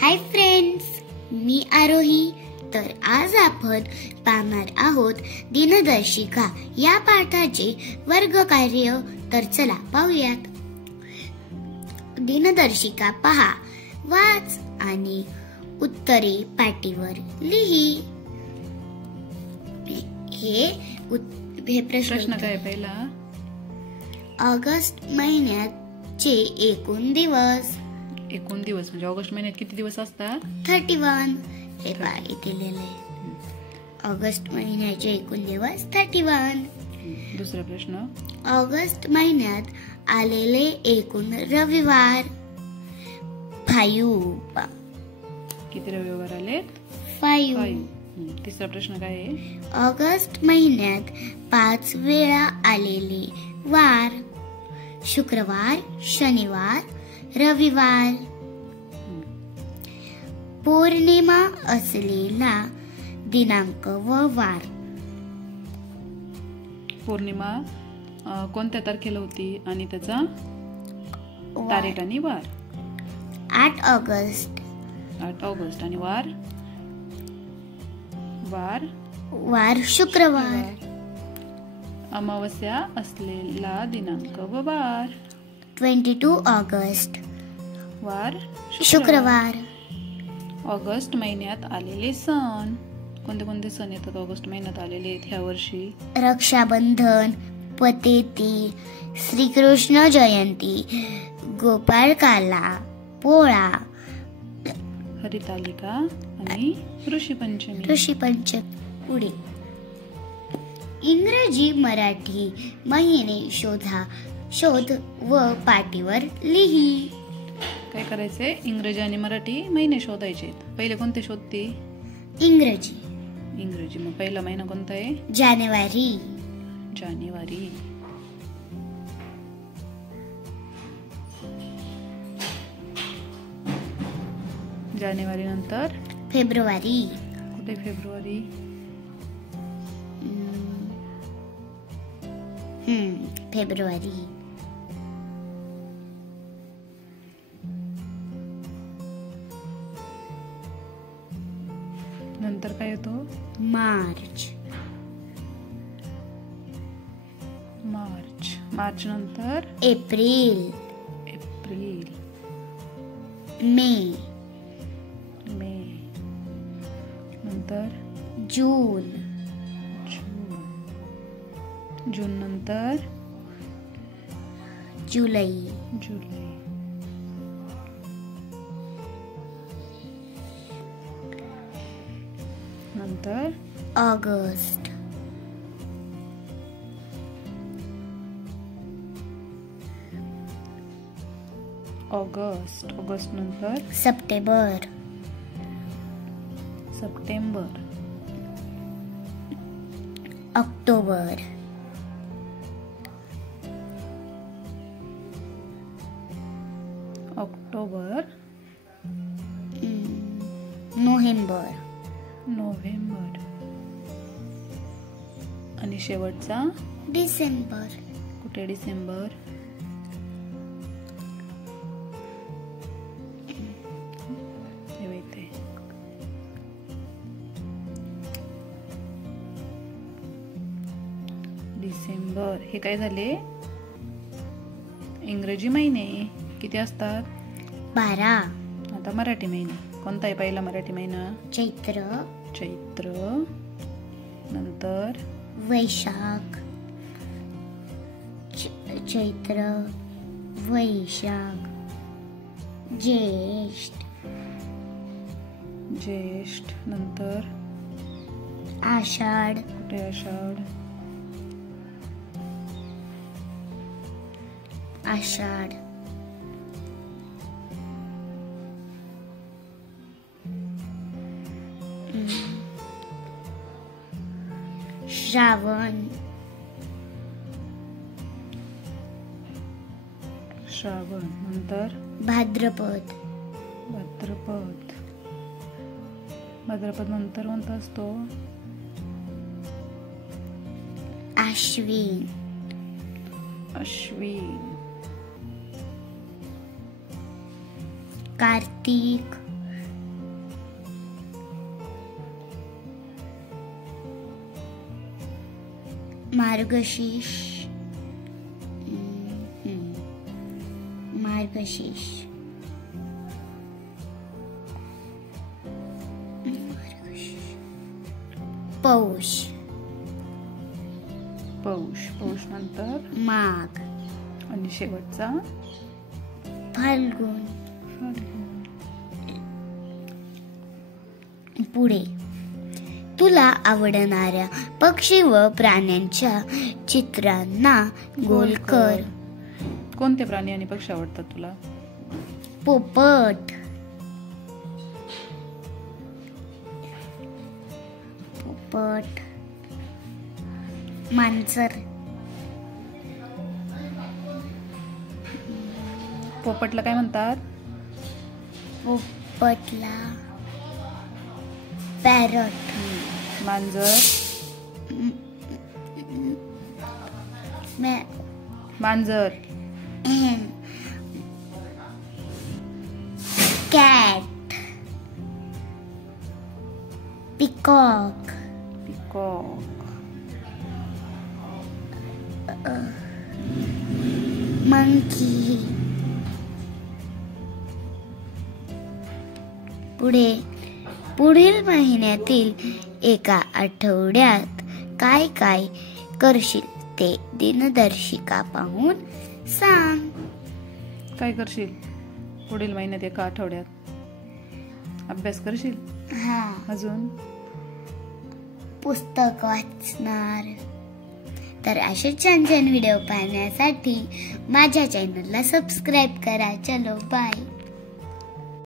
Hi friends, मी आरोही. तर आज आपण पाहणार आहोत दिनदर्शिका या पाठाचे वर्ग कार्य. तर चला पाहूयात. दिनदर्शिका पहा, वाच आणि उत्तरे पाटीवर लिही. हे प्रश्न काय पहिला? ऑगस्ट महिन्याचे एकूण दिवस. एकूण दिवस म्हणजे ऑगस्ट महिन्यात किती दिवस असतात? 31. हे पहा इथे लिहिलंय. ऑगस्ट महिन्याचे एकूण दिवस 31. दुसरा प्रश्न, ऑगस्ट महिन्यात आलेले एकूण रविवार 5. किती रविवार आले? 5. तिसरा प्रश्न काय आहे? ऑगस्ट महिन्यात 5 वेळा आलेले वार. शुक्रवार, शनिवार, रविवार. पौर्णिमा असलेला दिनांक व वार. पौर्णिमा कोणत्या तारखेला होती आणि त्याचा तारीख आणि वार? 8 ऑगस्ट. 8 ऑगस्ट. आणि वार? वार शुक्रवार. अमावस्या असलेला दिनांक व वार? 22 ऑगस्ट. वार शुक्रवार. ऑगस्ट महिन्यात आलेले सण. कोणते कोणते सण येतात ऑगस्ट महिन्यात आलेले आहेत ह्या वर्षी? रक्षाबंधन, पतेती, श्रीकृष्ण जयंती, गोपाळकाला, पोळा, हरितालिका आणि ऋषीपंचमी. पुढे इंग्रजी मराठी महिने शोध व पाटीवर लिही. काय करायचंय? इंग्रजी आणि मराठी महिने शोधायचे. पहिले कोणते शोधते? इंग्रजी. मग पहिला महिना कोणता आहे? जानेवारी. जानेवारी नंतर फेब्रुवारी. कुठे फेब्रुवारी? फेब्रुवारी. नंतर काय येतो? मार्च. मार्च नंतर एप्रिल. मे. नंतर जून. नंतर जुलै. नंतर ऑगस्ट. ऑगस्ट नंतर सप्टेंबर. ऑक्टोबर. नोव्हेंबर. आणि शेवटचा डिसेंबर. कुठे? डिसेंबर. डिसेंबर. हे काय झाले? इंग्रजी महिने किती असतात? 12. आता मराठी महिने. कोणता आहे पहिला मराठी महिना? चैत्र. नंतर वैशाख. चैत्र, वैशाख, ज्येष्ठ. नंतर आषाढ. कुठे? आषाढ. श्रावण. नंतर भाद्रपद. नंतर कोणता असतो? आश्विन. अश्विन, कार्तिक, मार्गशीर्ष मार्गशीर्ष पौष पौष पौष नंतर माघ आणि शेवटचा फाल्गुन. पुढे तुला आवडणाऱ्या पक्षी व प्राण्यांच्या चित्रांना गोल कर. कोणते प्राणी आणि पक्षी आवडतात तुला? पोपट, पोपट, मांजर, पोपटला काय म्हणतात? पोपटला पॅरट. मांजर मांजर कॅट, पिकॉक, पिकॉक, मंकी. पुढील महिन्यातील एका आठवड्यात काय काय करशील ते दिनदर्शिका पाहून सांग. काय करशील पुढील महिन्यात एका आठवड्यात? अभ्यास करशील? हा. अजून पुस्तक वाचणार. तर असे छान छान व्हिडिओ पाहण्यासाठी माझ्या चॅनलला सबस्क्राईब करा. चलो बाय.